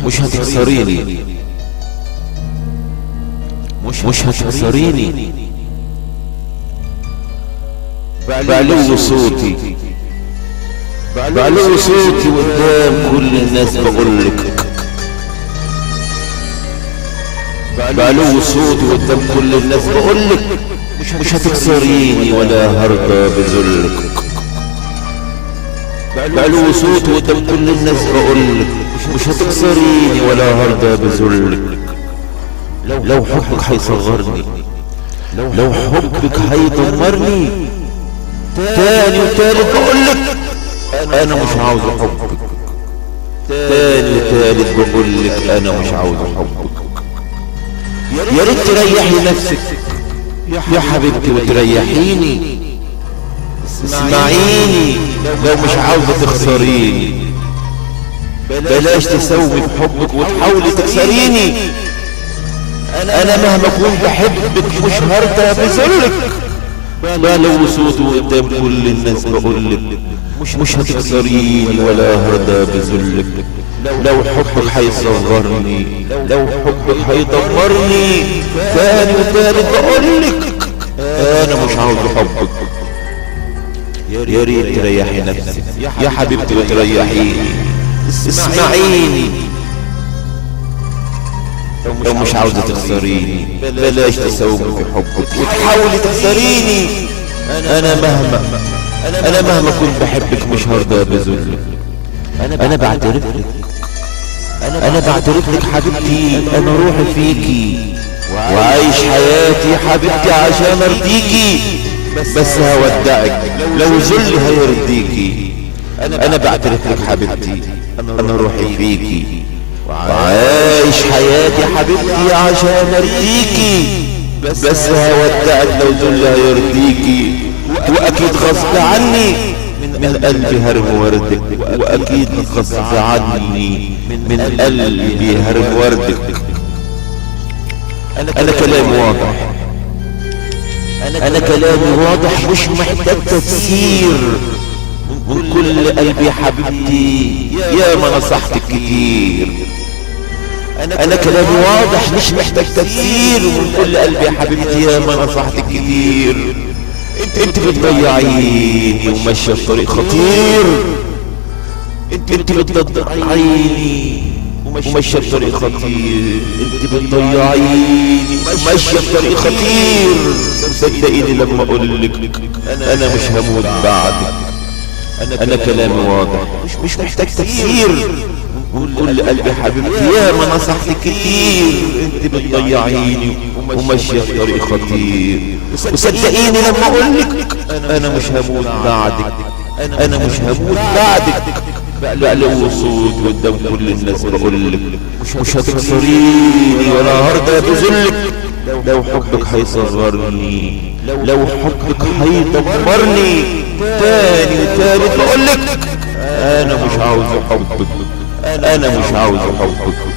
مش هتخسريني، مش هتخسريني. بعلو صوتي قدام كل الناس بقولك، بعلو صوتي قدام كل الناس بقولك مش هتخسريني ولا هرضى بذلك. بعلو صوتي قدام كل الناس بقولك مش هتخسريني ولا هرضى بذلك. لو حبك هيصغرني، لو حبك هيدمرني، تاني وتالت بقولك انا مش عاوز حبك، تاني وتالت بقولك انا مش عاوز حبك. يا ريت تريحي نفسك يا حبيبتي وتريحيني، اسمعيني لو مش عاوزة تخسريني، بلاش تسوي بحبك وتحاولي تكسريني. انا مهما كنت بحبك مش هرضى بذلك. بعلو صوتي قدام كل الناس بقولك مش هتخسريني ولا هرضى بذلك. لو حبك هيصغرني، لو حبك هيدمرني، تاني وتالت بقولك انا مش عاوز حبك. يا ريت تريحي نفسك يا حبيبتي وتريحيني، اسمعيني لو مش عاوزة تخسريني، بلاش تسومي في حبك وتحاولي تخسريني. انا مهما كنت بحبك مش هرضى بذلك. انا بعترف لك حبيبتي، انا روحي فيكي وعايش حياتي حبيبتي عشان ارضيكي، بس هودعك لو ذل هيرضيكي. انا بعترف لك حبيبتي، انا روحي فيكي وعايش حياتي حبيبتي عشان ارضيكي، بس هودعك لو ذل هيرضيكي. واكيد غصب عني من قلبي هرم وردك، واكيد غصب عني من قلبي هرم وردك. انا كلامي واضح، انا كلامي واضح مش محتاج تفسير. من كل قلبي حبيبتي يا ما نصحتك كتير. انا كلامي واضح مش محتاج تفسير. من كل قلبي حبيبتي يا ما نصحتك كتير. انت بتضيعيني وماشيه في طريق خطير، انت بتضيعيني وماشيه في طريق خطير، انت بتضيعيني وماشيه في طريق خطير. صدقيني لما اقولك انا مش هموت بعدك. انا كلامي واضح مش محتاج تفسير. من كل قلبي حبيبتي يا ما نصحتك كتير، انت بتضيعيني وماشيه في طريق خطير. وصدقيني لما اقولك انا مش هموت بعدك، انا مش هموت بعدك. بعلو صوت قدام كل الناس بقولك مش هتخسريني ولا هرضى بذلك. لو حبك هيصغرني، لو حبك هيدمرني، تاني وتالت بقولك انا مش عاوز حبك، انا مش عاوز حبك.